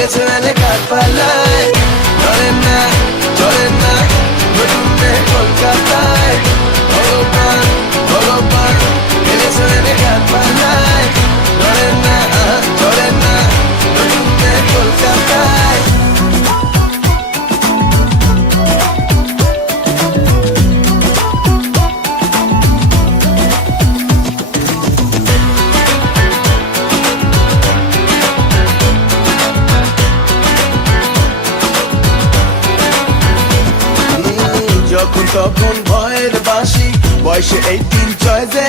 খেলেছে এনে কাঠ পাল্লায়, চলেন না চলেন না নতুন মেয়ে কলকাতায়। ভগবান ভগবান খেলেছে এনে কাঠ পাল্লায়, চলেন না চলেন না নতুন মেয়ে কলকাতায়। যখন তখন ভয়ের বাসি, বয়সে 18 চয়েসে